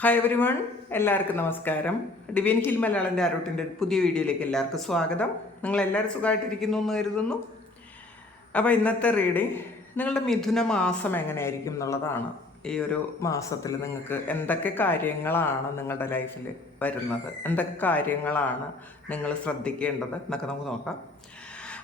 Hi every one, എല്ലാവർക്കും നമസ്കാരം. Divine hill Malayalam ടാരോട്ടിൻ്റെ പുതിയ വീഡിയോയിലേക്ക് എല്ലാവർക്കും സ്വാഗതം. നിങ്ങളെല്ലാവരും സുഖമായിട്ടിരിക്കുന്നു എന്ന് കരുതുന്നു. അപ്പോൾ ഇന്നത്തെ റീഡിങ് നിങ്ങളുടെ മിഥുന മാസം എങ്ങനെയായിരിക്കും എന്നുള്ളതാണ്. ഈ ഒരു മാസത്തിൽ നിങ്ങൾക്ക് എന്തൊക്കെ കാര്യങ്ങളാണ് നിങ്ങളുടെ ലൈഫിൽ വരുന്നത്, എന്തൊക്കെ കാര്യങ്ങളാണ് നിങ്ങൾ ശ്രദ്ധിക്കേണ്ടത് എന്നൊക്കെ നമുക്ക് നോക്കാം.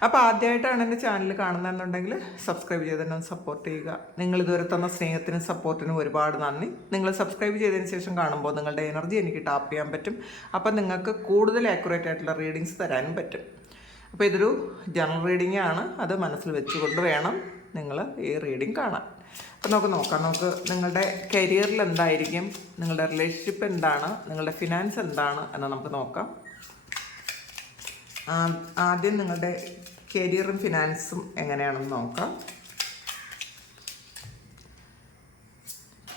അപ്പോൾ ആദ്യമായിട്ടാണ് എൻ്റെ ചാനൽ കാണുന്നതെന്നുണ്ടെങ്കിൽ സബ്സ്ക്രൈബ് ചെയ്ത് തന്നെ സപ്പോർട്ട് ചെയ്യുക. നിങ്ങൾ ഇതുവരെ തന്ന സ്നേഹത്തിനും സപ്പോർട്ടിനും ഒരുപാട് നന്ദി. നിങ്ങൾ സബ്സ്ക്രൈബ് ചെയ്തതിന് ശേഷം കാണുമ്പോൾ നിങ്ങളുടെ എനർജി എനിക്ക് ടാപ്പ് ചെയ്യാൻ പറ്റും. അപ്പം നിങ്ങൾക്ക് കൂടുതൽ ആക്യുറേറ്റ് ആയിട്ടുള്ള റീഡിങ്സ് തരാനും പറ്റും. അപ്പോൾ ഇതൊരു ജനറൽ റീഡിംഗ് ആണ്, അത് മനസ്സിൽ വെച്ചുകൊണ്ട് വേണം നിങ്ങൾ ഈ റീഡിംഗ് കാണാൻ. അപ്പം നമുക്ക് നോക്കാം. നമുക്ക് നിങ്ങളുടെ കരിയറിൽ എന്തായിരിക്കും, നിങ്ങളുടെ റിലേഷൻഷിപ്പ് എന്താണ്, നിങ്ങളുടെ ഫിനാൻസ് എന്താണ് എന്ന് നമുക്ക് നോക്കാം. ആദ്യം നിങ്ങളുടെ കരിയറും ഫിനാൻസും എങ്ങനെയാണെന്ന് നോക്കാം.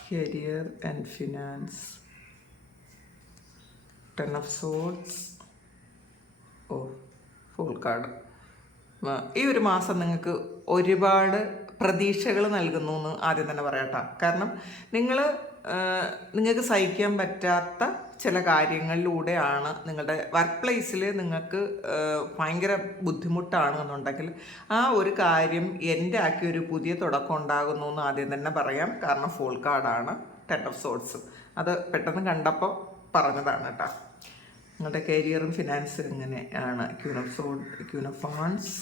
Career and finance, 10 of swords, full card. ഈ ഒരു മാസം നിങ്ങൾക്ക് ഒരുപാട് പ്രതീക്ഷകൾ നൽകുന്നു എന്ന് ആദ്യം തന്നെ പറയാട്ടോ. കാരണം നിങ്ങൾക്ക് സഹിക്കാൻ പറ്റാത്ത ചില കാര്യങ്ങളിലൂടെയാണ് നിങ്ങളുടെ വർക്ക് പ്ലേസിൽ നിങ്ങൾക്ക് ഭയങ്കര ബുദ്ധിമുട്ടാണ് എന്നുണ്ടെങ്കിൽ ആ ഒരു കാര്യം എൻ്റെ ആക്കി ഒരു പുതിയ തുടക്കം ഉണ്ടാകുന്നു എന്ന് ആദ്യം തന്നെ പറയാം. കാരണം ഫുൾ കാർഡാണ്, 10 of swords. അത് പെട്ടെന്ന് കണ്ടപ്പോൾ പറഞ്ഞതാണ് കേട്ടോ. നിങ്ങളുടെ കരിയറും ഫിനാൻസും ഇങ്ങനെയാണ്. Queen of wands,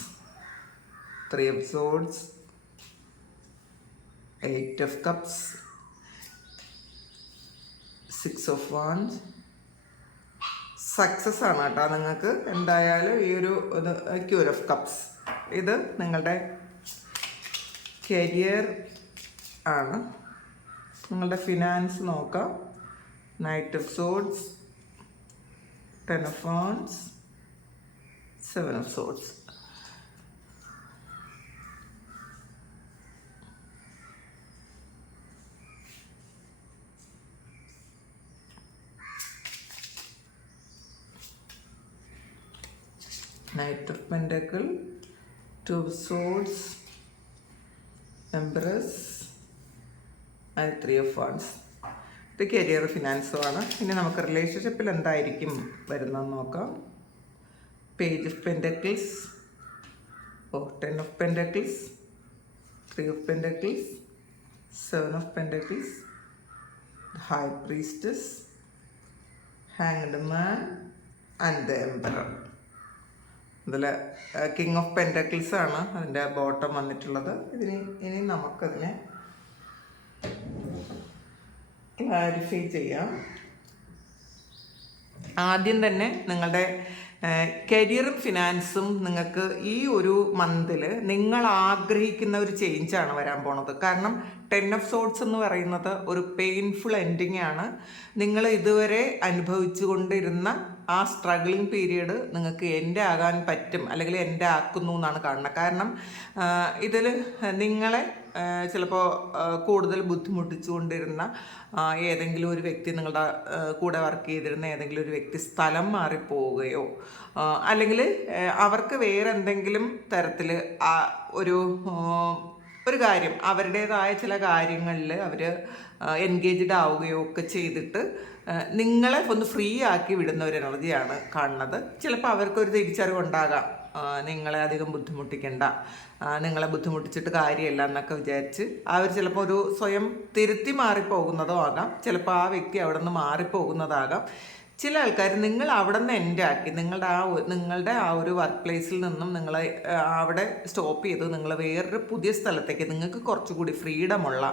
3 of swords, 8 of cups, 6 of wands. Success ആണ് കേട്ടോ നിങ്ങൾക്ക് എന്തായാലും ഈ ഒരു ക്യൂൻ ഓഫ് കപ്സ്. ഇത് നിങ്ങളുടെ കരിയർ ആണ്. നിങ്ങളുടെ ഫിനാൻസ് നോക്കാം. Knight of swords, 10 of wands, 7 of swords. Knight of Pentacle, 2 of Swords, Empress and 3 of Wands. ഇത് കരിയർ ഫിനാൻസുമാണ്. ഇനി നമുക്ക് റിലേഷൻഷിപ്പിൽ എന്തായിരിക്കും വരുന്നതെന്ന് നോക്കാം. Page of pentacles, 10 of Pentacles, 3 of Pentacles, 7 of Pentacles, High Priestess, Hanged Man and the Emperor. ഇതിൽ king of pentacles ആണ് അതിൻ്റെ ബോട്ടം വന്നിട്ടുള്ളത്. ഇനി നമുക്കതിനെ ക്ലാരിഫൈ ചെയ്യാം. ആദ്യം തന്നെ നിങ്ങളുടെ കരിയറും ഫിനാൻസും നിങ്ങൾക്ക് ഈ ഒരു മന്തിൽ നിങ്ങൾ ആഗ്രഹിക്കുന്ന ഒരു ചേഞ്ചാണ് വരാൻ പോണത്. കാരണം 10 of swords എന്ന് പറയുന്നത് ഒരു പെയിൻഫുൾ എൻഡിങ് ആണ്. നിങ്ങൾ ഇതുവരെ അനുഭവിച്ചു കൊണ്ടിരുന്ന ആ സ്ട്രഗ്ലിംഗ് പീരീഡ് നിങ്ങൾക്ക് എൻ്റെ ആകാൻ പറ്റും, അല്ലെങ്കിൽ എൻ്റെ ആക്കുന്നു എന്നാണ് കാണുന്നത്. കാരണം ഇതിൽ നിങ്ങളെ ചിലപ്പോൾ കൂടുതൽ ബുദ്ധിമുട്ടിച്ചു കൊണ്ടിരുന്ന ഏതെങ്കിലും ഒരു വ്യക്തി, നിങ്ങളുടെ കൂടെ വർക്ക് ചെയ്തിരുന്ന ഏതെങ്കിലും ഒരു വ്യക്തി സ്ഥലം മാറിപ്പോവുകയോ അല്ലെങ്കിൽ അവർക്ക് വേറെ എന്തെങ്കിലും തരത്തിൽ ഒരു കാര്യം, അവരുടേതായ ചില കാര്യങ്ങളിൽ അവർ എൻഗേജ്ഡ് ആവുകയോ ഒക്കെ ചെയ്തിട്ട് നിങ്ങളെ ഒന്ന് ഫ്രീ ആക്കി വിടുന്ന ഒരു എനർജിയാണ് കാണുന്നത്. ചിലപ്പോൾ അവർക്കൊരു തിരിച്ചറിവുണ്ടാകാം, നിങ്ങളെ അധികം ബുദ്ധിമുട്ടിക്കണ്ട, നിങ്ങളെ ബുദ്ധിമുട്ടിച്ചിട്ട് കാര്യമില്ല എന്നൊക്കെ വിചാരിച്ച് അവർ ചിലപ്പോൾ ഒരു സ്വയം തിരുത്തി മാറിപ്പോകുന്നതോ ആകാം. ചിലപ്പോൾ ആ വ്യക്തി അവിടെ നിന്ന് മാറിപ്പോകുന്നതാകാം. ചില ആൾക്കാർ നിങ്ങൾ അവിടെ നിന്ന് എൻഡ് ആക്കി നിങ്ങളുടെ ആ ഒരു വർക്ക് പ്ലേസിൽ നിന്നും നിങ്ങളെ അവിടെ സ്റ്റോപ്പ് ചെയ്ത് നിങ്ങൾ വേറൊരു പുതിയ സ്ഥലത്തേക്ക്, നിങ്ങൾക്ക് കുറച്ചുകൂടി ഫ്രീഡമുള്ള,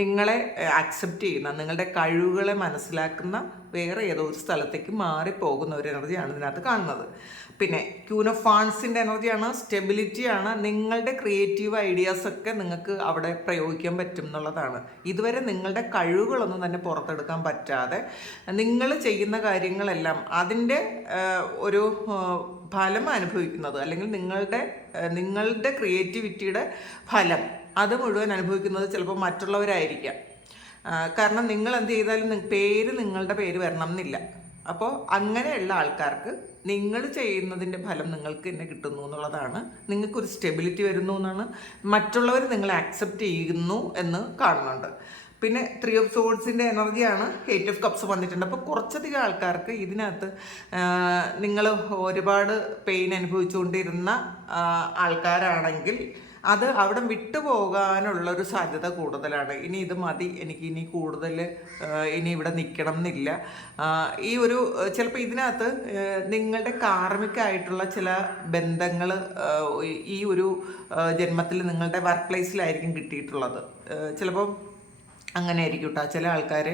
നിങ്ങളെ അക്സെപ്റ്റ് ചെയ്യുന്ന, നിങ്ങളുടെ കഴിവുകളെ മനസ്സിലാക്കുന്ന വേറെ ഏതോ ഒരു സ്ഥലത്തേക്ക് മാറിപ്പോകുന്ന ഒരു എനർജിയാണ് ഇതിനകത്ത് കാണുന്നത്. പിന്നെ ക്യൂൻ ഓഫ് വാൻഡ്സിൻ്റെ എനർജിയാണ്, സ്റ്റെബിലിറ്റിയാണ്. നിങ്ങളുടെ ക്രിയേറ്റീവ് ഐഡിയാസൊക്കെ നിങ്ങൾക്ക് അവിടെ പ്രയോഗിക്കാൻ പറ്റും എന്നുള്ളതാണ്. ഇതുവരെ നിങ്ങളുടെ കഴിവുകളൊന്നും തന്നെ പുറത്തെടുക്കാൻ പറ്റാതെ നിങ്ങൾ ചെയ്യുന്ന കാര്യങ്ങളെല്ലാം അതിൻ്റെ ഒരു ഫലം അനുഭവിക്കുന്നത്, അല്ലെങ്കിൽ നിങ്ങളുടെ ക്രിയേറ്റിവിറ്റിയുടെ ഫലം അത് മുഴുവൻ അനുഭവിക്കുന്നത് ചിലപ്പോൾ മറ്റുള്ളവരായിരിക്കാം. കാരണം നിങ്ങൾ എന്ത് ചെയ്താലും നിങ്ങളുടെ പേര് വരണം എന്നില്ല. അപ്പോൾ അങ്ങനെയുള്ള ആൾക്കാർക്ക് നിങ്ങൾ ചെയ്യുന്നതിൻ്റെ ഫലം നിങ്ങൾക്ക് തന്നെ കിട്ടുന്നു എന്നുള്ളതാണ്. നിങ്ങൾക്കൊരു സ്റ്റെബിലിറ്റി വരുന്നു എന്നാണ്, മറ്റുള്ളവർ നിങ്ങളെ അക്സെപ്റ്റ് ചെയ്യുന്നു എന്ന് കാണുന്നുണ്ട്. പിന്നെ 3 ഓഫ് സോഡ്സിൻ്റെ എനർജിയാണ്. 8 ഓഫ് കപ്സ് വന്നിട്ടുണ്ട്. അപ്പോൾ കുറച്ചധികം ആൾക്കാർക്ക് ഇതിനകത്ത് നിങ്ങൾ ഒരുപാട് പെയിൻ അനുഭവിച്ചുകൊണ്ടിരുന്ന ആൾക്കാരാണെങ്കിൽ അത് അവിടെ വിട്ടുപോകാനുള്ളൊരു സാധ്യത കൂടുതലാണ്. ഇനി ഇത് മതി, എനിക്ക് ഇനി കൂടുതൽ ഇനി ഇവിടെ നിൽക്കണം എന്നില്ല. ഈ ഒരു ചിലപ്പോൾ ഇതിനകത്ത് നിങ്ങളുടെ കാർമികമായിട്ടുള്ള ചില ബന്ധങ്ങൾ ഈ ഒരു ജന്മത്തിൽ നിങ്ങളുടെ വർക്ക് പ്ലേസിലായിരിക്കും കിട്ടിയിട്ടുള്ളത്. ചിലപ്പോൾ അങ്ങനെ ആയിരിക്കും കേട്ടോ. ചില ആൾക്കാർ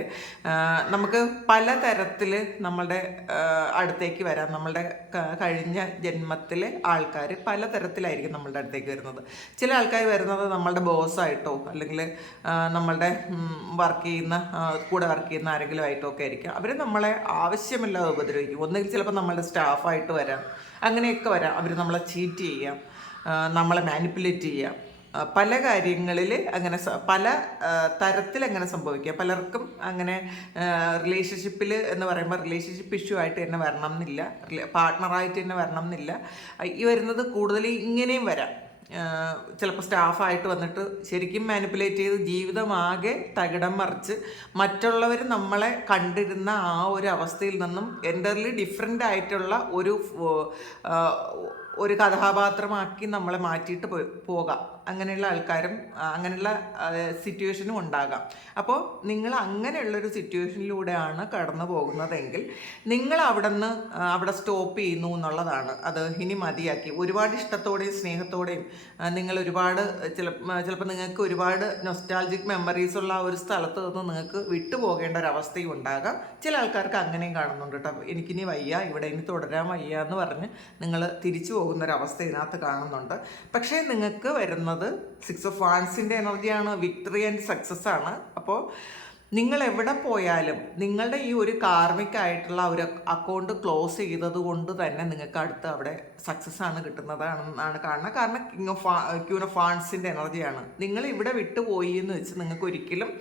നമുക്ക് പലതരത്തിൽ നമ്മളുടെ അടുത്തേക്ക് വരാം. നമ്മളുടെ കഴിഞ്ഞ ജന്മത്തിലെ ആൾക്കാർ പലതരത്തിലായിരിക്കും നമ്മളുടെ അടുത്തേക്ക് വരുന്നത്. ചില ആൾക്കാർ വരുന്നത് നമ്മളുടെ ബോസായിട്ടോ അല്ലെങ്കിൽ നമ്മളുടെ കൂടെ വർക്ക് ചെയ്യുന്ന ആരെങ്കിലും ആയിട്ടോ ഒക്കെ ആയിരിക്കും. അവർ നമ്മളെ ആവശ്യമില്ലാതെ ഉപദ്രവിക്കും. ഒന്നുകിൽ ചിലപ്പോൾ നമ്മളുടെ സ്റ്റാഫായിട്ട് വരാം, അങ്ങനെയൊക്കെ വരാം. അവർ നമ്മളെ ചീറ്റ് ചെയ്യാം, നമ്മളെ മാനിപ്പുലേറ്റ് ചെയ്യാം. പല കാര്യങ്ങളിൽ അങ്ങനെ പല തരത്തിൽ അങ്ങനെ സംഭവിക്കുക. പലർക്കും അങ്ങനെ റിലേഷൻഷിപ്പിൽ എന്ന് പറയുമ്പോൾ റിലേഷൻഷിപ്പ് ഇഷ്യൂ ആയിട്ട് തന്നെ വരണം എന്നില്ല, പാർട്ട്ണറായിട്ട് തന്നെ വരണം എന്നില്ല. ഈ വരുന്നത് കൂടുതൽ ഇങ്ങനെയും വരാം. ചിലപ്പോൾ സ്റ്റാഫായിട്ട് വന്നിട്ട് ശരിക്കും മാനിപ്പുലേറ്റ് ചെയ്ത് ജീവിതമാകെ തകിടം മറിച്ച് മറ്റുള്ളവർ നമ്മളെ കണ്ടിരുന്ന ആ ഒരു അവസ്ഥയിൽ നിന്നും എൻ്റർലി ഡിഫറെൻ്റ് ആയിട്ടുള്ള ഒരു കഥാപാത്രമാക്കി നമ്മളെ മാറ്റിയിട്ട് പോകാം. അങ്ങനെയുള്ള ആൾക്കാരും അങ്ങനെയുള്ള സിറ്റുവേഷനും ഉണ്ടാകാം. അപ്പോൾ നിങ്ങൾ അങ്ങനെയുള്ളൊരു സിറ്റുവേഷനിലൂടെയാണ് കടന്നു പോകുന്നതെങ്കിൽ നിങ്ങൾ അവിടെ സ്റ്റോപ്പ് ചെയ്യുന്നു എന്നുള്ളതാണ്. അത് ഇനി മതിയാക്കി ഒരുപാട് ഇഷ്ടത്തോടെയും സ്നേഹത്തോടെയും നിങ്ങൾ ഒരുപാട് ചിലപ്പോൾ നിങ്ങൾക്ക് ഒരുപാട് നൊസ്റ്റാൾജിക് മെമ്മറീസ് ഉള്ള ആ ഒരു സ്ഥലത്ത് നിന്ന് നിങ്ങൾക്ക് വിട്ടുപോകേണ്ട ഒരവസ്ഥയും ഉണ്ടാകാം. ചില ആൾക്കാർക്ക് അങ്ങനെയും കാണുന്നുണ്ട് കേട്ടോ. എനിക്കിനി വയ്യ, ഇവിടെ ഇനി തുടരാൻ വയ്യ എന്ന് പറഞ്ഞ് നിങ്ങൾ തിരിച്ചു പോകുന്നൊരവസ്ഥ ഇതിനകത്ത് കാണുന്നുണ്ട്. പക്ഷേ നിങ്ങൾക്ക് വരുന്നത് 6 ഓഫ് വാൻസിൻ്റെ എനർജിയാണ്. വിക്ടറി ആൻഡ് സക്സസ് ആണ്. അപ്പോൾ നിങ്ങൾ എവിടെ പോയാലും നിങ്ങളുടെ ഈ ഒരു കാർമികമായിട്ടുള്ള ഒരു അക്കൗണ്ട് ക്ലോസ് ചെയ്തത് കൊണ്ട് തന്നെ നിങ്ങൾക്ക് അടുത്ത് അവിടെ സക്സസ് ആണ് കിട്ടുന്നതാണെന്നാണ് കാണുന്നത്. കാരണം ക്യൂൻ ഓഫ് വാൻസിൻ്റെ എനർജിയാണ്. നിങ്ങൾ ഇവിടെ വിട്ടുപോയി എന്ന് വെച്ച് നിങ്ങൾക്ക് ഒരിക്കലും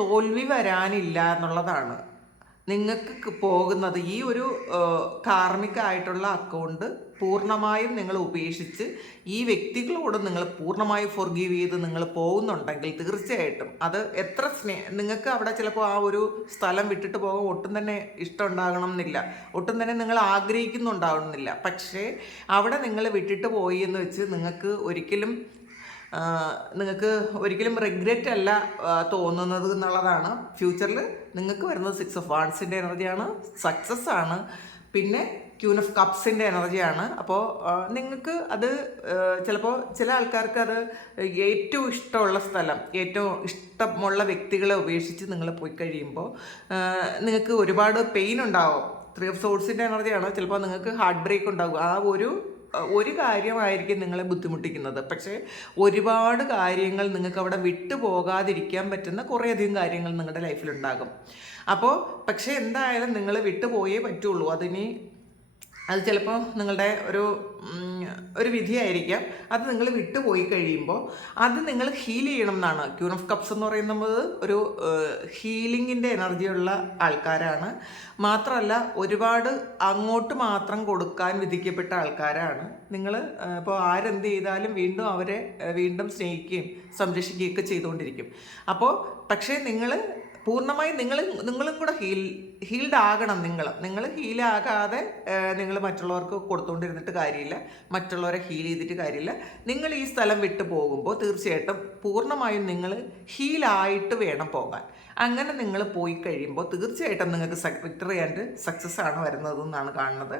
തോൽവി വരാനില്ല എന്നുള്ളതാണ്. നിങ്ങൾക്ക് പോകുന്നത് ഈ ഒരു കാർമികമായിട്ടുള്ള അക്കൗണ്ട് പൂർണ്ണമായും നിങ്ങൾ ഉപേക്ഷിച്ച് ഈ വ്യക്തികളോട് നിങ്ങൾ പൂർണ്ണമായും ഫോർഗീവ് ചെയ്ത് നിങ്ങൾ പോകുന്നുണ്ടെങ്കിൽ തീർച്ചയായിട്ടും അത് എത്ര നിങ്ങൾക്ക് അവിടെ ചിലപ്പോൾ ആ ഒരു സ്ഥലം വിട്ടിട്ട് പോകാൻ ഒട്ടും തന്നെ ഇഷ്ടം ഉണ്ടാകണം എന്നില്ല, ഒട്ടും തന്നെ നിങ്ങൾ ആഗ്രഹിക്കുന്നുണ്ടാവണമെന്നില്ല. പക്ഷേ അവിടെ നിങ്ങൾ വിട്ടിട്ട് പോയി എന്ന് വെച്ച് നിങ്ങൾക്ക് ഒരിക്കലും റിഗ്രറ്റ് അല്ല തോന്നുന്നത് എന്നുള്ളതാണ്. ഫ്യൂച്ചറിൽ നിങ്ങൾക്ക് വരുന്നത് 6 ഓഫ് വാൻസിൻ്റെ എനർജിയാണ്, സക്സസ് ആണ്. പിന്നെ ക്യൂൻ ഓഫ് കപ്സിൻ്റെ എനർജിയാണ്. അപ്പോൾ നിങ്ങൾക്ക് അത് ചിലപ്പോൾ ചില ആൾക്കാർക്ക് അത് ഏറ്റവും ഇഷ്ടമുള്ള സ്ഥലം, ഏറ്റവും ഇഷ്ടമുള്ള വ്യക്തികളെ ഉപേക്ഷിച്ച് നിങ്ങൾ പോയി കഴിയുമ്പോൾ നിങ്ങൾക്ക് ഒരുപാട് പെയിൻ ഉണ്ടാവും. 3 ഓഫ് സോഡ്സിൻ്റെ എനർജിയാണ്. ചിലപ്പോൾ നിങ്ങൾക്ക് ഹാർട്ട് ബ്രേക്ക് ഉണ്ടാകും. ആ ഒരു കാര്യമായിരിക്കും നിങ്ങളെ ബുദ്ധിമുട്ടിക്കുന്നത്. പക്ഷേ ഒരുപാട് കാര്യങ്ങൾ നിങ്ങൾക്ക് അവിടെ വിട്ടുപോകാതിരിക്കാൻ പറ്റുന്ന കുറേയധികം കാര്യങ്ങൾ നിങ്ങളുടെ ലൈഫിലുണ്ടാകും. അപ്പോൾ പക്ഷേ എന്തായാലും നിങ്ങൾ വിട്ടുപോയേ പറ്റുള്ളൂ. അത് ചിലപ്പോൾ നിങ്ങളുടെ ഒരു വിധിയായിരിക്കാം. അത് നിങ്ങൾ വിട്ടുപോയി കഴിയുമ്പോൾ അത് നിങ്ങൾ ഹീൽ ചെയ്യണം എന്നാണ്. ക്യൂൻ ഓഫ് കപ്സ് എന്ന് പറയുന്നത് ഒരു ഹീലിങ്ങിൻ്റെ എനർജിയുള്ള ആൾക്കാരാണ്. മാത്രമല്ല ഒരുപാട് അങ്ങോട്ട് മാത്രം കൊടുക്കാൻ വിധിക്കപ്പെട്ട ആൾക്കാരാണ് നിങ്ങൾ. ഇപ്പോൾ ആരെന്ത് ചെയ്താലും വീണ്ടും അവരെ വീണ്ടും സ്നേഹിക്കുകയും സംരക്ഷിക്കുകയൊക്കെ ചെയ്തുകൊണ്ടിരിക്കും. അപ്പോൾ പക്ഷേ പൂർണ്ണമായും നിങ്ങളും കൂടെ ഹീൽഡ് ആകണം. നിങ്ങൾ ഹീലാകാതെ നിങ്ങൾ മറ്റുള്ളവർക്ക് കൊടുത്തുകൊണ്ടിരുന്നിട്ട് കാര്യമില്ല, മറ്റുള്ളവരെ ഹീൽ ചെയ്തിട്ട് കാര്യമില്ല. നിങ്ങൾ ഈ സ്ഥലം വിട്ടു പോകുമ്പോൾ തീർച്ചയായിട്ടും പൂർണ്ണമായും നിങ്ങൾ ഹീലായിട്ട് വേണം പോകാൻ. അങ്ങനെ നിങ്ങൾ പോയി കഴിയുമ്പോൾ തീർച്ചയായിട്ടും നിങ്ങൾക്ക് വിക്ടറി ആൻഡ് സക്സസ് ആണ് വരുന്നതെന്നാണ് കാണുന്നത്.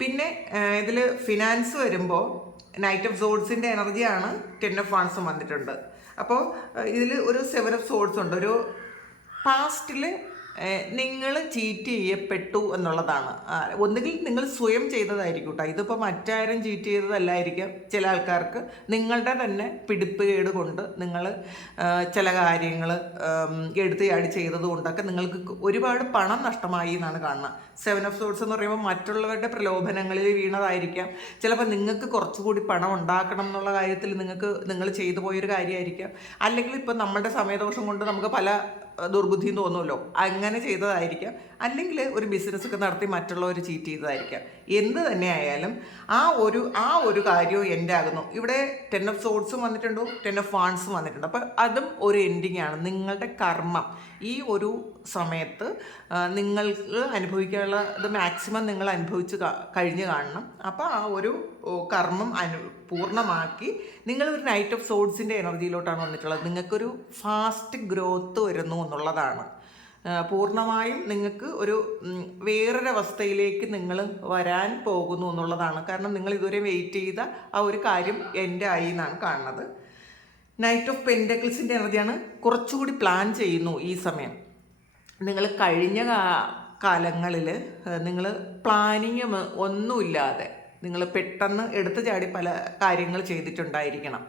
പിന്നെ ഇതിൽ ഫിനാൻസ് വരുമ്പോൾ നൈറ്റ് ഓഫ് സോഡ്സിൻ്റെ എനർജിയാണ്. 10 ഓഫ് വാൻസും വന്നിട്ടുണ്ട്. അപ്പോൾ ഇതിൽ ഒരു 7 ഓഫ് സോഡ്സ് ഉണ്ട്. ഒരു പാസ്റ്റിൽ നിങ്ങൾ ചീറ്റ് ചെയ്യപ്പെട്ടു എന്നുള്ളതാണ്. ഒന്നുകിൽ നിങ്ങൾ സ്വയം ചെയ്തതായിരിക്കും കേട്ടോ. ഇതിപ്പോൾ മറ്റാരും ചീറ്റ് ചെയ്തതല്ലായിരിക്കാം. ചില ആൾക്കാർക്ക് നിങ്ങളുടെ തന്നെ പിടിപ്പുകേട് കൊണ്ട് നിങ്ങൾ ചില കാര്യങ്ങൾ എടുത്തുചാടി ചെയ്തത് കൊണ്ടൊക്കെ നിങ്ങൾക്ക് ഒരുപാട് പണം നഷ്ടമായി എന്നാണ് കാണുന്നത്. 7 ഓഫ് സോഡ്സ് എന്ന് പറയുമ്പോൾ മറ്റുള്ളവരുടെ പ്രലോഭനങ്ങളിൽ വീണതായിരിക്കാം. ചിലപ്പോൾ നിങ്ങൾക്ക് കുറച്ചുകൂടി പണം ഉണ്ടാക്കണം എന്നുള്ള കാര്യത്തിൽ നിങ്ങൾ ചെയ്തു പോയൊരു കാര്യമായിരിക്കാം. അല്ലെങ്കിൽ ഇപ്പോൾ നമ്മുടെ സമയദോഷം കൊണ്ട് നമുക്ക് പല ദുർബുദ്ധിയും തോന്നുമല്ലോ, അങ്ങനെ ചെയ്തതായിരിക്കാം. അല്ലെങ്കിൽ ഒരു ബിസിനസ്സൊക്കെ നടത്തി മറ്റുള്ളവർ ചീറ്റ് ചെയ്തതായിരിക്കാം. എന്ത് തന്നെ ആയാലും ആ ഒരു കാര്യവും എൻ്റെ ആകുന്നു. ഇവിടെ 10 ഓഫ് സോഡ്സും വന്നിട്ടുണ്ട്, 10 ഓഫ് വാൺസും വന്നിട്ടുണ്ട്. അപ്പോൾ അതും ഒരു എൻഡിങ് ആണ്. നിങ്ങളുടെ കർമ്മം ഈ ഒരു സമയത്ത് നിങ്ങൾക്ക് അനുഭവിക്കാനുള്ള ഇത് മാക്സിമം നിങ്ങൾ അനുഭവിച്ച് കഴിഞ്ഞ് കാണണം. അപ്പോൾ ആ ഒരു കർമ്മം പൂർണ്ണമാക്കി നിങ്ങളൊരു നൈറ്റ് ഓഫ് സോഡ്സിൻ്റെ എനർജിയിലോട്ടാണ് വന്നിട്ടുള്ളത്. നിങ്ങൾക്കൊരു ഫാസ്റ്റ് ഗ്രോത്ത് വരുന്നു എന്നുള്ളതാണ്. പൂർണ്ണമായും നിങ്ങൾക്ക് ഒരു വേറൊരവസ്ഥയിലേക്ക് നിങ്ങൾ വരാൻ പോകുന്നു എന്നുള്ളതാണ്. കാരണം നിങ്ങൾ ഇതുവരെ വെയിറ്റ് ചെയ്ത ആ ഒരു കാര്യം എൻ്റെ ആയി എന്നാണ് കാണുന്നത്. നൈറ്റ് ഓഫ് പെൻറ്റക്കിൾസിൻ്റെ എനർജിയാണ്. കുറച്ചുകൂടി പ്ലാൻ ചെയ്യുന്നു ഈ സമയം. നിങ്ങൾ കഴിഞ്ഞ കാലങ്ങളിൽ നിങ്ങൾ പ്ലാനിങ് ഒന്നുമില്ലാതെ നിങ്ങൾ പെട്ടെന്ന് എടുത്തു ചാടി പല കാര്യങ്ങൾ ചെയ്തിട്ടുണ്ടായിരിക്കണം.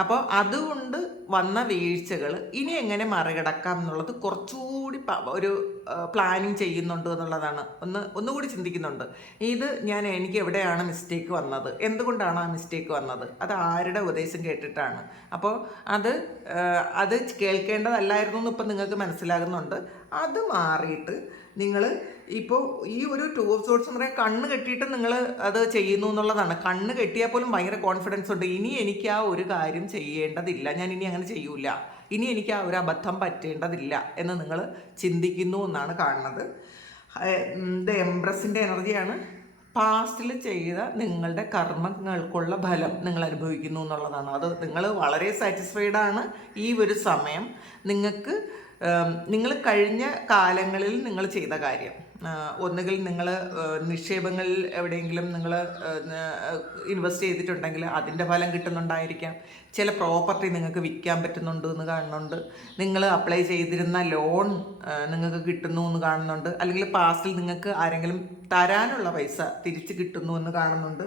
അപ്പോൾ അതുകൊണ്ട് വന്ന വീഴ്ചകൾ ഇനി എങ്ങനെ മറികടക്കാം എന്നുള്ളത് കുറച്ചുകൂടി ഒരു പ്ലാനിങ് ചെയ്യുന്നുണ്ട് എന്നുള്ളതാണ്. ഒന്നുകൂടി ചിന്തിക്കുന്നുണ്ട്. എനിക്ക് എവിടെയാണ് മിസ്റ്റേക്ക് വന്നത്, എന്തുകൊണ്ടാണ് ആ മിസ്റ്റേക്ക് വന്നത്, അത് ആരുടെ ഉപദേശം കേട്ടിട്ടാണ്. അപ്പോൾ അത് കേൾക്കേണ്ടതല്ലായിരുന്നു എന്ന് ഇപ്പം നിങ്ങൾക്ക് മനസ്സിലാകുന്നുണ്ട്. അത് മാറിയിട്ട് നിങ്ങൾ ഇപ്പോൾ ഈ ഒരു 2 ഓഫ് സോഡ്സ് എന്ന് പറയുക കണ്ണ് കെട്ടിയിട്ട് നിങ്ങൾ അത് ചെയ്യുന്നു എന്നുള്ളതാണ്. കണ്ണ് കെട്ടിയാൽ പോലും ഭയങ്കര കോൺഫിഡൻസ് ഉണ്ട്. ഇനി എനിക്ക് ആ ഒരു കാര്യം ചെയ്യേണ്ടതില്ല, ഞാൻ ഇനി അങ്ങനെ ചെയ്യൂല, ഇനി എനിക്ക് ആ ഒരു അബദ്ധം പറ്റേണ്ടതില്ല എന്ന് നിങ്ങൾ ചിന്തിക്കുന്നു എന്നാണ് കാണുന്നത്. ഇത് എംബ്രസിൻ്റെ എനർജിയാണ്. പാസ്റ്റിൽ ചെയ്ത നിങ്ങളുടെ കർമ്മങ്ങൾക്കുള്ള ഫലം നിങ്ങൾ അനുഭവിക്കുന്നു എന്നുള്ളതാണ്. അത് നിങ്ങൾ വളരെ സാറ്റിസ്ഫൈഡ് ആണ്. ഈ ഒരു സമയം നിങ്ങൾ കഴിഞ്ഞ കാലങ്ങളിൽ നിങ്ങൾ ചെയ്ത കാര്യം, ഒന്നുകിൽ നിങ്ങൾ നിക്ഷേപങ്ങളിൽ എവിടെയെങ്കിലും നിങ്ങൾ ഇൻവെസ്റ്റ് ചെയ്തിട്ടുണ്ടെങ്കിൽ അതിൻ്റെ ഫലം കിട്ടുന്നുണ്ടായിരിക്കാം. ചില പ്രോപ്പർട്ടി നിങ്ങൾക്ക് വിൽക്കാൻ പറ്റുന്നുണ്ട് എന്ന് കാണുന്നുണ്ട്. നിങ്ങൾ അപ്ലൈ ചെയ്തിരുന്ന ലോൺ നിങ്ങൾക്ക് കിട്ടുന്നു എന്ന് കാണുന്നുണ്ട്. അല്ലെങ്കിൽ പാസ്റ്റിൽ നിങ്ങൾക്ക് ആരെങ്കിലും തരാനുള്ള പൈസ തിരിച്ച് കിട്ടുന്നു എന്ന് കാണുന്നുണ്ട്.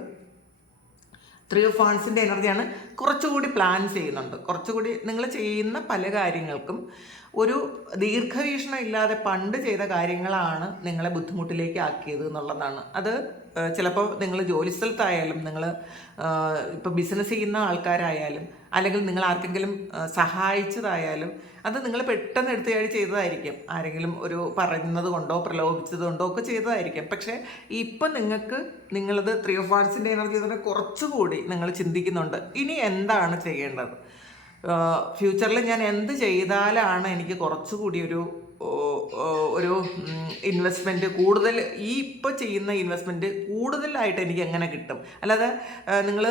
3 ഓഫ് വാൺസിൻ്റെ എനർജിയാണ്. കുറച്ചുകൂടി പ്ലാൻ ചെയ്യുന്നുണ്ട്. കുറച്ചുകൂടി നിങ്ങൾ ചെയ്യുന്ന പല കാര്യങ്ങൾക്കും ഒരു ദീർഘവീക്ഷണം ഇല്ലാതെ പണ്ട് ചെയ്ത കാര്യങ്ങളാണ് നിങ്ങളെ ബുദ്ധിമുട്ടിലേക്ക് ആക്കിയത് എന്നുള്ളതാണ്. അത് ചിലപ്പോൾ നിങ്ങൾ ജോലിസ്ഥലത്തായാലും, നിങ്ങൾ ഇപ്പോൾ ബിസിനസ് ചെയ്യുന്ന ആൾക്കാരായാലും, അല്ലെങ്കിൽ നിങ്ങൾ ആർക്കെങ്കിലും സഹായിച്ചതായാലും, അത് നിങ്ങൾ പെട്ടെന്ന് എടുത്തുചാടി ചെയ്തതായിരിക്കും. ആരെങ്കിലും ഒരു പറയുന്നത് കൊണ്ടോ പ്രലോഭിച്ചത് കൊണ്ടോ ഒക്കെ ചെയ്തതായിരിക്കും. പക്ഷേ ഇപ്പം നിങ്ങളത് 3 ഓഫ് വാൺസിൻ്റെ എനർജി തന്നെ കുറച്ചുകൂടി നിങ്ങൾ ചിന്തിക്കുന്നുണ്ട്. ഇനി എന്താണ് ചെയ്യേണ്ടത്, ഫ്യൂച്ചറിൽ ഞാൻ എന്ത് ചെയ്താലാണ് എനിക്ക് കുറച്ചുകൂടി ഒരു ഇൻവെസ്റ്റ്മെൻറ്റ് കൂടുതൽ, ഇപ്പോൾ ചെയ്യുന്ന ഇൻവെസ്റ്റ്മെൻറ്റ് കൂടുതലായിട്ട് എനിക്ക് എങ്ങനെ കിട്ടും. അല്ലാതെ നിങ്ങൾ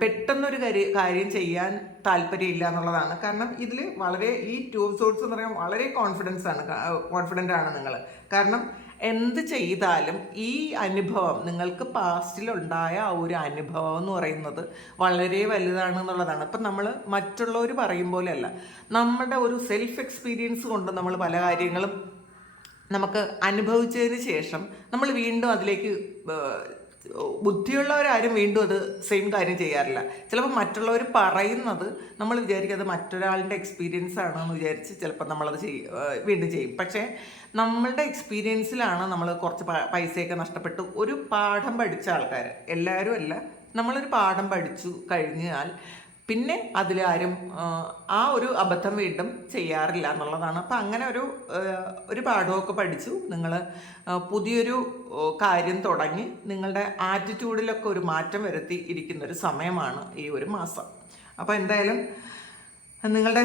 പെട്ടെന്നൊരു കാര്യം ചെയ്യാൻ താല്പര്യമില്ല എന്നുള്ളതാണ്. കാരണം ഇതിൽ വളരെ ഈ 2 ഓഫ് സോഡ്സ് എന്ന് പറയുമ്പോൾ വളരെ കോൺഫിഡൻ്റ് ആണ് നിങ്ങൾ. കാരണം എന്ത് ചെയ്താലും ഈ അനുഭവം, നിങ്ങൾക്ക് പാസ്റ്റിലുണ്ടായ ആ ഒരു അനുഭവം എന്ന് പറയുന്നത് വളരെ വലുതാണ് എന്നുള്ളതാണ്. ഇപ്പം നമ്മൾ മറ്റുള്ളവർ പറയും പോലെയല്ല, നമ്മുടെ ഒരു സെൽഫ് എക്സ്പീരിയൻസ് കൊണ്ട് നമ്മൾ പല കാര്യങ്ങളും നമുക്ക് അനുഭവിച്ചതിന് ശേഷം നമ്മൾ വീണ്ടും അതിലേക്ക് ബുദ്ധിയുള്ളവരാരും വീണ്ടും അത് സെയിം കാര്യം ചെയ്യാറില്ല. ചിലപ്പോൾ മറ്റുള്ളവർ പറയുന്നത് നമ്മൾ വിചാരിക്കും അത് മറ്റൊരാളുടെ എക്സ്പീരിയൻസ് ആണെന്ന് വിചാരിച്ച് ചിലപ്പോൾ നമ്മളത് വീണ്ടും ചെയ്യും. പക്ഷേ നമ്മളുടെ എക്സ്പീരിയൻസിലാണ് നമ്മൾ കുറച്ച് പൈസയൊക്കെ നഷ്ടപ്പെട്ടു ഒരു പാഠം പഠിച്ച ആൾക്കാർ. എല്ലാവരും അല്ല, നമ്മളൊരു പാഠം പഠിച്ചു കഴിഞ്ഞാൽ പിന്നെ അതിലാരും ആ ഒരു അബദ്ധം വീണ്ടും ചെയ്യാറില്ല എന്നുള്ളതാണ്. അപ്പം അങ്ങനെ ഒരു പാഠമൊക്കെ പഠിച്ചു, നിങ്ങൾ പുതിയൊരു കാര്യം തുടങ്ങി നിങ്ങളുടെ ആറ്റിറ്റ്യൂഡിലൊക്കെ ഒരു മാറ്റം വരുത്തി ഇരിക്കുന്നൊരു സമയമാണ് ഈ ഒരു മാസം. അപ്പോൾ എന്തായാലും നിങ്ങളുടെ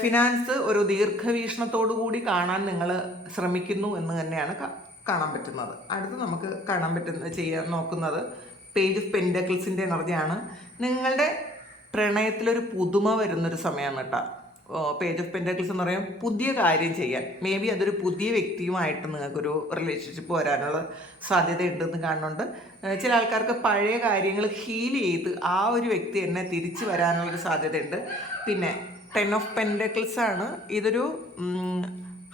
ഫിനാൻസ് ഒരു ദീർഘവീക്ഷണത്തോടു കൂടി കാണാൻ നിങ്ങൾ ശ്രമിക്കുന്നു എന്ന് തന്നെയാണ് കാണാൻ പറ്റുന്നത്. അടുത്ത് നമുക്ക് നോക്കുന്നത് പേജ് ഓഫ് പെൻറ്റക്കിൾസിൻ്റെ എനർജിയാണ്. നിങ്ങളുടെ പ്രണയത്തിലൊരു പുതുമ വരുന്നൊരു സമയമാണ് കേട്ടോ. പേജ് ഓഫ് പെൻറ്റക്കിൾസ് എന്ന് പറയുമ്പോൾ പുതിയ കാര്യം ചെയ്യാൻ, മേ ബി അതൊരു പുതിയ വ്യക്തിയുമായിട്ട് നിങ്ങൾക്കൊരു റിലേഷൻഷിപ്പ് വരാനുള്ള സാധ്യതയുണ്ടെന്ന് കാണുന്നുണ്ട്. ചില ആൾക്കാർക്ക് പഴയ കാര്യങ്ങൾ ഹീൽ ചെയ്ത് ആ ഒരു വ്യക്തി തന്നെ തിരിച്ചു വരാനുള്ളൊരു സാധ്യതയുണ്ട്. പിന്നെ 10 ഓഫ് പെൻറ്റക്കിൾസ് ആണ്. ഇതൊരു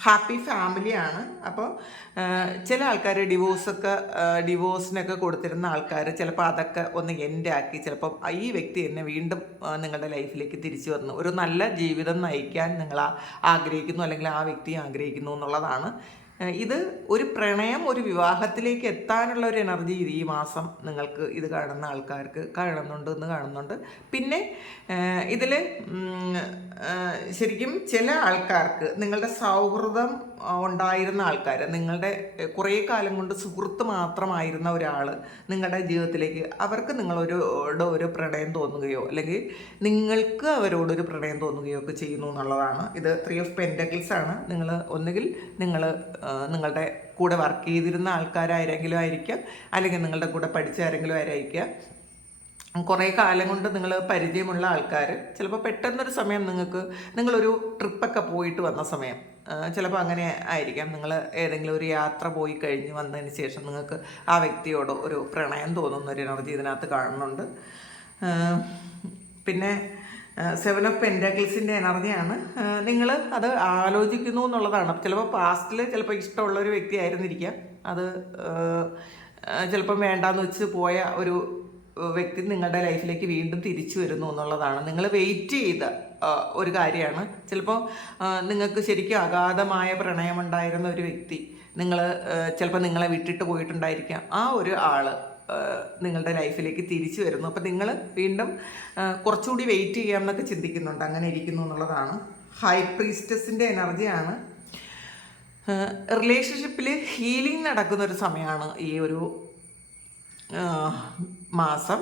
ഹാപ്പി ഫാമിലിയാണ്. അപ്പോൾ ചില ആൾക്കാർ ഡിവോഴ്സിനൊക്കെ കൊടുത്തിരുന്ന ആൾക്കാർ ചിലപ്പോൾ അതൊക്കെ ഒന്ന് എൻഡ് ആക്കി ചിലപ്പം ഈ വ്യക്തി തന്നെ വീണ്ടും നിങ്ങളുടെ ലൈഫിലേക്ക് തിരിച്ചു വന്നു ഒരു നല്ല ജീവിതം നയിക്കാൻ നിങ്ങൾ ആഗ്രഹിക്കുന്നു, അല്ലെങ്കിൽ ആ വ്യക്തി ആഗ്രഹിക്കുന്നു എന്നുള്ളതാണ്. ഇത് ഒരു പ്രണയം, ഒരു വിവാഹത്തിലേക്ക് എത്താനുള്ള ഒരു എനർജി ഈ മാസം നിങ്ങൾക്ക് ഇത് കാണുന്ന ആൾക്കാർക്ക് കാണുന്നുണ്ട്. പിന്നെ ഇതിൽ ശരിക്കും ചില ആൾക്കാർക്ക് നിങ്ങളുടെ സൗഹൃദം ഉണ്ടായിരുന്ന ആൾക്കാർ, നിങ്ങളുടെ കുറേ കാലം കൊണ്ട് സുഹൃത്ത് മാത്രമായിരുന്ന ഒരാൾ നിങ്ങളുടെ ജീവിതത്തിലേക്ക് അവർക്ക് ഒരു പ്രണയം തോന്നുകയോ അല്ലെങ്കിൽ നിങ്ങൾക്ക് അവരോടൊരു പ്രണയം തോന്നുകയോ ഒക്കെ ചെയ്യുന്നു എന്നുള്ളതാണ്. ഇത് 3 ഓഫ് പെൻറ്റക്കിൾസ് ആണ്. ഒന്നുകിൽ നിങ്ങൾ നിങ്ങളുടെ കൂടെ വർക്ക് ചെയ്തിരുന്ന ആൾക്കാരാരെങ്കിലും ആയിരിക്കാം, അല്ലെങ്കിൽ നിങ്ങളുടെ കൂടെ പഠിച്ച ആരെങ്കിലും ആയിരിക്കാം. കുറേ കാലം കൊണ്ട് നിങ്ങൾ പരിചയമുള്ള ആൾക്കാർ ചിലപ്പോൾ പെട്ടെന്നൊരു സമയം നിങ്ങളൊരു ട്രിപ്പൊക്കെ പോയിട്ട് വന്ന സമയം ചിലപ്പോൾ അങ്ങനെ ആയിരിക്കാം. നിങ്ങൾ ഏതെങ്കിലും ഒരു യാത്ര പോയി കഴിഞ്ഞ് വന്നതിന് ശേഷം നിങ്ങൾക്ക് ആ വ്യക്തിയോട് ഒരു പ്രണയം തോന്നുന്ന ഒരു എനർജി ഇതിനകത്ത് കാണുന്നുണ്ട്. പിന്നെ 7 ഓഫ് പെൻറ്റാക്കിൾസിൻ്റെ എനർജിയാണ്. നിങ്ങൾ അത് ആലോചിക്കുന്നു എന്നുള്ളതാണ്. ചിലപ്പോൾ പാസ്റ്റിൽ ചിലപ്പോൾ ഇഷ്ടമുള്ളൊരു വ്യക്തി ആയിരുന്നിരിക്കാം, അത് ചിലപ്പം വേണ്ടാന്ന് വെച്ച് പോയ ഒരു വ്യക്തി നിങ്ങളുടെ ലൈഫിലേക്ക് വീണ്ടും തിരിച്ചു വരുന്നു എന്നുള്ളതാണ്. നിങ്ങൾ വെയിറ്റ് ചെയ്ത ഒരു കാര്യമാണ്. ചിലപ്പോൾ നിങ്ങൾക്ക് ശരിക്കും അഗാധമായ പ്രണയമുണ്ടായിരുന്ന ഒരു വ്യക്തി ചിലപ്പോൾ നിങ്ങളെ വിട്ടിട്ട് പോയിട്ടുണ്ടായിരിക്കാം. ആ ഒരു ആൾ നിങ്ങളുടെ ലൈഫിലേക്ക് തിരിച്ചു വരുന്നു. അപ്പം നിങ്ങൾ വീണ്ടും കുറച്ചുകൂടി വെയിറ്റ് ചെയ്യാമെന്നൊക്കെ ചിന്തിക്കുന്നുണ്ട്. അങ്ങനെ ഇരിക്കുന്നു എന്നുള്ളതാണ്. ഹൈ പ്രീസ്റ്റസിൻ്റെ എനർജിയാണ്. റിലേഷൻഷിപ്പിൽ ഹീലിംഗ് നടക്കുന്നൊരു സമയമാണ് ഈ ഒരു മാസം.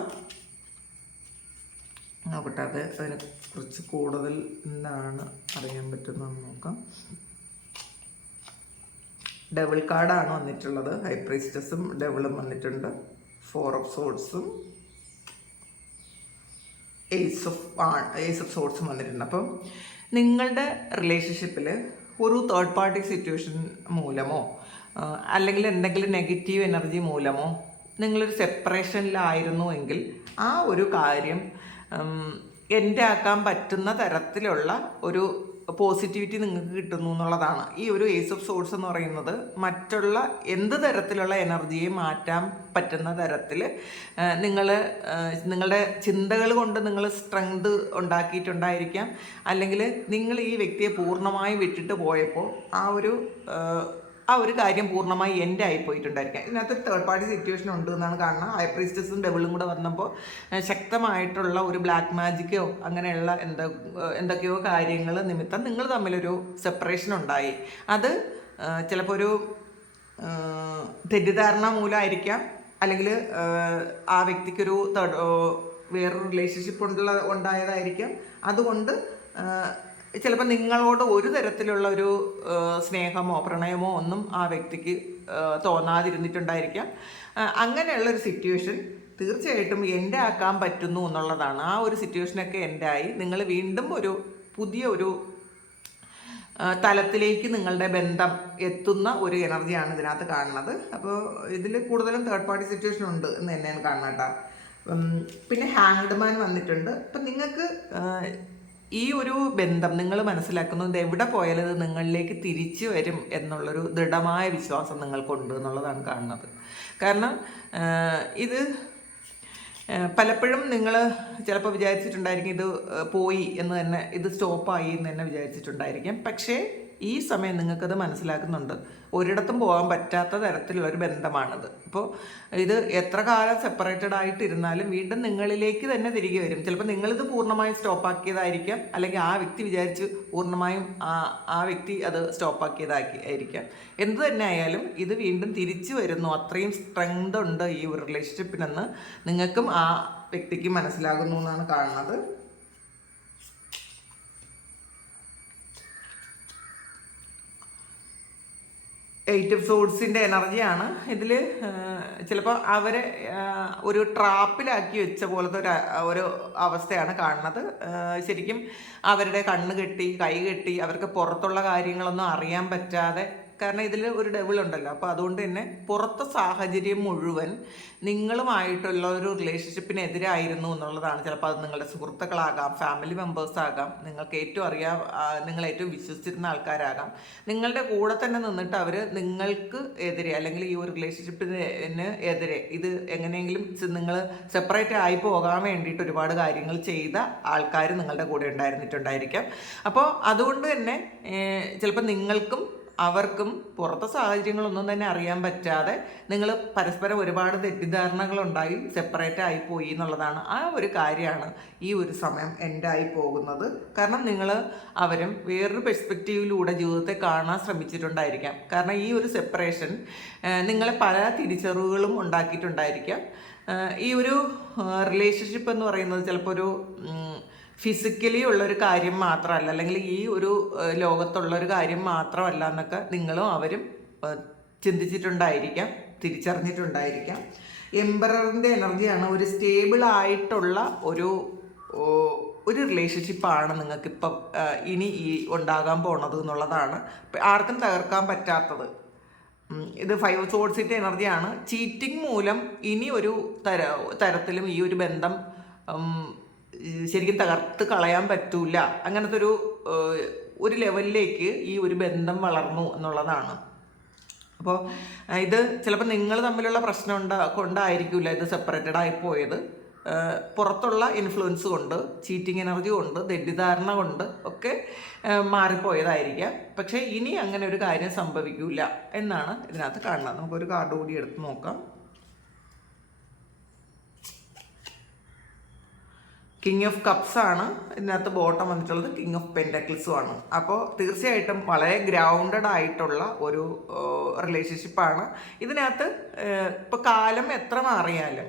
നോക്കട്ടെ, അതിനെ കുറിച്ച് കൂടുതൽ എന്താണ് അറിയാൻ പറ്റുന്നതെന്ന് നോക്കാം. ഡബിൾ കാർഡാണ് വന്നിട്ടുള്ളത്. ഹൈ പ്രീസ്റ്റസും ഡബിളും വന്നിട്ടുണ്ട്. 4 ഓഫ് സോർട്സും ഏസ് ഓഫ് സോർട്സും വന്നിട്ടുണ്ട്. അപ്പം നിങ്ങളുടെ റിലേഷൻഷിപ്പിൽ ഒരു തേർഡ് പാർട്ടി സിറ്റുവേഷൻ മൂലമോ അല്ലെങ്കിൽ എന്തെങ്കിലും നെഗറ്റീവ് എനർജി മൂലമോ നിങ്ങളൊരു സെപ്പറേഷനിലായിരുന്നു എങ്കിൽ ആ ഒരു കാര്യം എൻ്റെ ആക്കാൻ പറ്റുന്ന തരത്തിലുള്ള ഒരു പോസിറ്റിവിറ്റി നിങ്ങൾക്ക് കിട്ടുന്നു എന്നുള്ളതാണ്. ഈ ഒരു ഏസ് ഓഫ് സോഴ്സ് എന്ന് പറയുന്നത് മറ്റുള്ള എന്ത് തരത്തിലുള്ള എനർജിയെ മാറ്റാൻ പറ്റുന്ന തരത്തിൽ നിങ്ങളുടെ ചിന്തകൾ കൊണ്ട് നിങ്ങൾ സ്ട്രെങ്ത് ഉണ്ടാക്കിയിട്ടുണ്ടായിരിക്കാം. അല്ലെങ്കിൽ നിങ്ങൾ ഈ വ്യക്തിയെ പൂർണ്ണമായി വിട്ടിട്ട് പോയപ്പോൾ ആ ഒരു കാര്യം പൂർണ്ണമായി എൻ്റെ ആയിപ്പോയിട്ടുണ്ടായിരിക്കാം. ഇതിനകത്ത് തേർഡ് പാർട്ടി സിറ്റുവേഷൻ ഉണ്ട് എന്നാണ് കാണുന്നത്. ഹൈ പ്രീസ്റ്റസും ഡബിളും കൂടെ വന്നപ്പോൾ ശക്തമായിട്ടുള്ള ഒരു ബ്ലാക്ക് മാജിക്കോ അങ്ങനെയുള്ള എന്തൊക്കെയോ കാര്യങ്ങൾ നിമിത്തം നിങ്ങൾ തമ്മിലൊരു സെപ്പറേഷൻ ഉണ്ടായി. അത് ചിലപ്പോൾ ഒരു തെറ്റിദ്ധാരണ മൂലമായിരിക്കാം, അല്ലെങ്കിൽ ആ വ്യക്തിക്കൊരു വേറൊരു റിലേഷൻഷിപ്പ് ഉണ്ടായതായിരിക്കാം. അതുകൊണ്ട് ചിലപ്പോൾ നിങ്ങളോട് ഒരു തരത്തിലുള്ള ഒരു സ്നേഹമോ പ്രണയമോ ഒന്നും ആ വ്യക്തിക്ക് തോന്നാതിരുന്നിട്ടുണ്ടായിരിക്കാം. അങ്ങനെയുള്ളൊരു സിറ്റുവേഷൻ തീർച്ചയായിട്ടും എൻ്റെ ആക്കാൻ പറ്റുന്നു എന്നുള്ളതാണ്. ആ ഒരു സിറ്റുവേഷനൊക്കെ എൻ്റെ ആയി നിങ്ങൾ വീണ്ടും ഒരു പുതിയ ഒരു തലത്തിലേക്ക് നിങ്ങളുടെ ബന്ധം എത്തുന്ന ഒരു എനർജിയാണ് ഇതിനകത്ത് കാണുന്നത്. അപ്പോൾ ഇതിൽ കൂടുതലും തേർഡ് പാർട്ടി സിറ്റുവേഷൻ ഉണ്ട് എന്ന് തന്നെയാണ് കാണുന്നത് കേട്ടോ. പിന്നെ ഹാങ്ഡ് മാൻ വന്നിട്ടുണ്ട്. അപ്പം നിങ്ങൾക്ക് ഈ ഒരു ബന്ധം നിങ്ങൾ മനസ്സിലാക്കുന്നത് എവിടെ പോയാലും ഇത് നിങ്ങളിലേക്ക് തിരിച്ചു വരും എന്നുള്ളൊരു ദൃഢമായ വിശ്വാസം നിങ്ങൾക്കുണ്ട് എന്നുള്ളതാണ് കാണുന്നത്. കാരണം ഇത് പലപ്പോഴും നിങ്ങൾ ചിലപ്പോൾ വിചാരിച്ചിട്ടുണ്ടായിരിക്കും ഇത് പോയി എന്ന് തന്നെ, ഇത് സ്റ്റോപ്പായി എന്ന് തന്നെ വിചാരിച്ചിട്ടുണ്ടായിരിക്കും. പക്ഷേ ഈ സമയം നിങ്ങൾക്കത് മനസ്സിലാക്കുന്നുണ്ട്, ഒരിടത്തും പോകാൻ പറ്റാത്ത തരത്തിലുള്ളൊരു ബന്ധമാണത്. അപ്പോൾ ഇത് എത്ര കാലം സെപ്പറേറ്റഡ് ആയിട്ടിരുന്നാലും വീണ്ടും നിങ്ങളിലേക്ക് തന്നെ തിരികെ വരും. ചിലപ്പോൾ നിങ്ങളിത് പൂർണ്ണമായും സ്റ്റോപ്പാക്കിയതായിരിക്കാം, അല്ലെങ്കിൽ ആ വ്യക്തി വിചാരിച്ച് പൂർണ്ണമായും ആ വ്യക്തി അത് സ്റ്റോപ്പാക്കിയതായിരിക്കാം. എന്തു തന്നെ ആയാലും ഇത് വീണ്ടും തിരിച്ചു വരുന്നു. അത്രയും സ്ട്രെങ്ത് ഉണ്ട് ഈ ഒരു റിലേഷൻഷിപ്പിനെന്ന് നിങ്ങൾക്കും ആ വ്യക്തിക്ക് മനസ്സിലാകുന്നു എന്നാണ് കാണുന്നത്. 8 ഓഫ് സോഴ്സിൻ്റെ എനർജിയാണ്. ഇതിൽ ചിലപ്പോൾ അവരെ ഒരു ട്രാപ്പിലാക്കി വെച്ച പോലത്തെ ഒരു അവസ്ഥയാണ് കാണുന്നത്. ശരിക്കും അവരുടെ കണ്ണ് കെട്ടി കൈ കെട്ടി അവർക്ക് പുറത്തുള്ള കാര്യങ്ങളൊന്നും അറിയാൻ പറ്റാതെ, കാരണം ഇതിൽ ഒരു ഡെവിൾ ഉണ്ടല്ലോ. അപ്പോൾ അതുകൊണ്ട് തന്നെ പുറത്തെ സാഹചര്യം മുഴുവൻ നിങ്ങളുമായിട്ടുള്ള ഒരു റിലേഷൻഷിപ്പിനെതിരായിരുന്നു എന്നുള്ളതാണ്. ചിലപ്പോൾ അത് നിങ്ങളുടെ സുഹൃത്തുക്കളാകാം, ഫാമിലി മെമ്പേഴ്സ് ആകാം, നിങ്ങൾക്ക് ഏറ്റവും നിങ്ങൾ ഏറ്റവും വിശ്വസിച്ചിരുന്ന ആൾക്കാരാകാം. നിങ്ങളുടെ കൂടെ തന്നെ നിന്നിട്ട് അവർ നിങ്ങൾക്ക് എതിരെ അല്ലെങ്കിൽ ഈ ഒരു റിലേഷൻഷിപ്പിന് എതിരെ ഇത് എങ്ങനെയെങ്കിലും നിങ്ങൾ സെപ്പറേറ്റ് ആയി പോകാൻ വേണ്ടിയിട്ട് ഒരുപാട് കാര്യങ്ങൾ ചെയ്ത ആൾക്കാർ നിങ്ങളുടെ കൂടെ ഉണ്ടായിരുന്നിട്ടുണ്ടായിരിക്കാം. അപ്പോൾ അതുകൊണ്ട് തന്നെ ചിലപ്പോൾ നിങ്ങൾക്കും അവർക്കും പുറത്തെ സാഹചര്യങ്ങളൊന്നും തന്നെ അറിയാൻ പറ്റാതെ നിങ്ങൾ പരസ്പരം ഒരുപാട് തെറ്റിദ്ധാരണകളുണ്ടായി സെപ്പറേറ്റ് ആയിപ്പോയി എന്നുള്ളതാണ്. ആ ഒരു കാര്യമാണ് ഈ ഒരു സമയം എൻഡായി പോകുന്നത്. കാരണം നിങ്ങൾ അവരും വേറൊരു പെർസ്പെക്റ്റീവിലൂടെ ജീവിതത്തെ കാണാൻ ശ്രമിച്ചിട്ടുണ്ടായിരിക്കാം. കാരണം ഈ ഒരു സെപ്പറേഷൻ നിങ്ങളെ പല തിരിച്ചറിവുകളും ഉണ്ടാക്കിയിട്ടുണ്ടായിരിക്കാം. ഈ ഒരു റിലേഷൻഷിപ്പ് എന്ന് പറയുന്നത് ചിലപ്പോൾ ഒരു ഫിസിക്കലി ഉള്ളൊരു കാര്യം മാത്രമല്ല, അല്ലെങ്കിൽ ഈ ഒരു ലോകത്തുള്ളൊരു കാര്യം മാത്രമല്ല എന്നൊക്കെ നിങ്ങളും അവരും ചിന്തിച്ചിട്ടുണ്ടായിരിക്കാം, തിരിച്ചറിഞ്ഞിട്ടുണ്ടായിരിക്കാം. എംപററിൻ്റെ എനർജിയാണ്. ഒരു സ്റ്റേബിൾ ആയിട്ടുള്ള ഒരു റിലേഷൻഷിപ്പാണ് നിങ്ങൾക്കിപ്പം ഇനി ഉണ്ടാകാൻ പോണത് എന്നുള്ളതാണ് ആർക്കും തകർക്കാൻ പറ്റാത്തത്. ഇത് 5 ഓഫ് സോർഡ്സിൻ്റെ എനർജിയാണ്. ചീറ്റിംഗ് മൂലം ഇനി ഒരു തരത്തിലും ഈ ഒരു ബന്ധം ശരിക്കും തകർത്ത് കളയാൻ പറ്റൂല. അങ്ങനത്തെ ഒരു ലെവലിലേക്ക് ഈ ഒരു ബന്ധം വളർന്നു എന്നുള്ളതാണ്. അപ്പോൾ ഇത് ചിലപ്പോൾ നിങ്ങൾ തമ്മിലുള്ള പ്രശ്നം കൊണ്ടായിരിക്കില്ല ഇത് സെപ്പറേറ്റഡ് ആയി പോയത്. പുറത്തുള്ള ഇൻഫ്ലുവൻസ് കൊണ്ട്, ചീറ്റിംഗ് എനർജി കൊണ്ട്, തെറ്റിദ്ധാരണ കൊണ്ട് ഒക്കെ മാറിപ്പോയതായിരിക്കാം. പക്ഷേ ഇനി അങ്ങനെ ഒരു കാര്യം സംഭവിക്കില്ല എന്നാണ് ഇതിനകത്ത് കാണുന്നത്. നമുക്കൊരു കാർഡ് കൂടി എടുത്ത് നോക്കാം. കിങ് ഓഫ് കപ്സ് ആണ് ഇതിനകത്ത് ബോട്ടം വന്നിട്ടുള്ളത്. കിങ് ഓഫ് പെൻറ്റക്കിൾസും ആണ്. അപ്പോൾ തീർച്ചയായിട്ടും വളരെ ഗ്രൗണ്ടഡ് ആയിട്ടുള്ള ഒരു റിലേഷൻഷിപ്പാണ്. ഇതിനകത്ത് ഇപ്പോൾ കാലം എത്ര മാറിയാലും,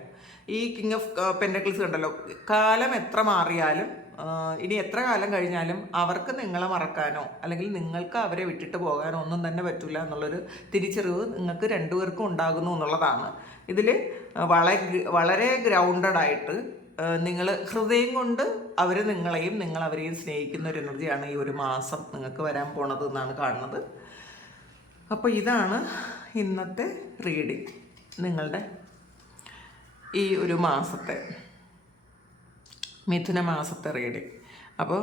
ഈ കിങ് ഓഫ് പെൻറ്റക്കിൾസ് കണ്ടല്ലോ, കാലം എത്ര മാറിയാലും ഇനി എത്ര കാലം കഴിഞ്ഞാലും അവർക്ക് നിങ്ങളെ മറക്കാനോ അല്ലെങ്കിൽ നിങ്ങൾക്ക് അവരെ വിട്ടിട്ട് പോകാനോ ഒന്നും തന്നെ പറ്റില്ല എന്നുള്ളൊരു തിരിച്ചറിവ് നിങ്ങൾക്ക് രണ്ടുപേർക്കും ഉണ്ടാകുന്നു എന്നുള്ളതാണ്. ഇതിൽ വളരെ ഗ്രൗണ്ടഡ് ആയിട്ട് നിങ്ങൾ ഹൃദയം കൊണ്ട് അവർ നിങ്ങളെയും നിങ്ങൾ അവരെയും സ്നേഹിക്കുന്ന ഒരു എനർജിയാണ് ഈ ഒരു മാസം നിങ്ങൾക്ക് വരാൻ പോണത് എന്നാണ് കാണുന്നത്. അപ്പോൾ ഇതാണ് ഇന്നത്തെ റീഡിങ്, നിങ്ങളുടെ ഈ ഒരു മാസത്തെ മിഥുന മാസത്തെ റീഡിങ്. അപ്പോൾ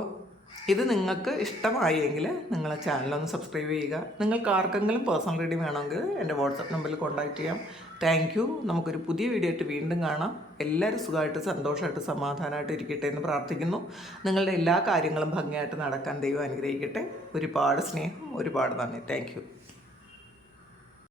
ഇത് നിങ്ങൾക്ക് ഇഷ്ടമായെങ്കിൽ നിങ്ങൾ ചാനലൊന്ന് സബ്സ്ക്രൈബ് ചെയ്യുക. നിങ്ങൾക്ക് ആർക്കെങ്കിലും പേഴ്സണൽ റീഡിങ് വേണമെങ്കിൽ എൻ്റെ വാട്സപ്പ് നമ്പറിൽ കോൺടാക്റ്റ് ചെയ്യാം. Thank you. നമുക്കൊരു പുതിയ വീഡിയോ ആയിട്ട് വീണ്ടും കാണാം. എല്ലാവരും സുഖമായിട്ട് സന്തോഷമായിട്ട് സമാധാനമായിട്ട് ഇരിക്കട്ടെ എന്ന് പ്രാർത്ഥിക്കുന്നു. നിങ്ങളുടെ എല്ലാ കാര്യങ്ങളും ഭംഗിയായിട്ട് നടക്കാൻ ദൈവം അനുഗ്രഹിക്കട്ടെ. ഒരുപാട് സ്നേഹം, ഒരുപാട് നന്ദി. Thank you.